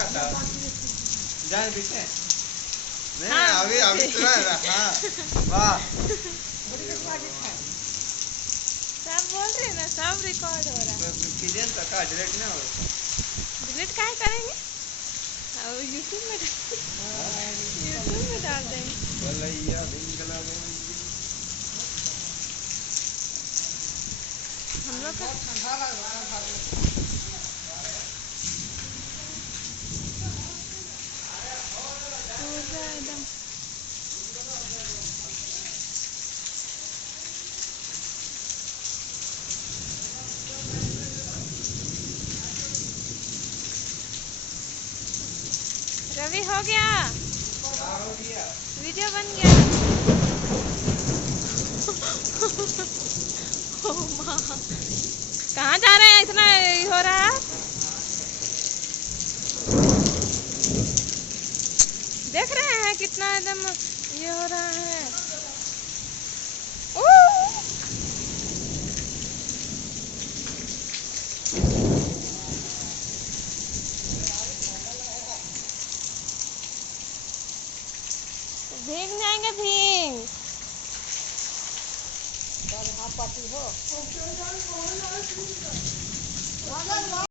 जाए पीछे नहीं अभी अभी तुरंत हाँ वाह सब बोल रहे हैं ना, सब रिकॉर्ड हो रहा है। कीजिए तो का डिलीट ना हो डिलीट काहे करेंगे, अब यूट्यूब में डाल देंगे। भलैया बिंगला हम लोग का पूरा एकदम रवि हो गया, वीडियो बन गया। ओ माँ, कहाँ जा रहे हैं, इतना हो रहा है। देख रहे हैं कितना एकदम ये हो रहा है। भीग जाएंगे, भीग पार्टी हो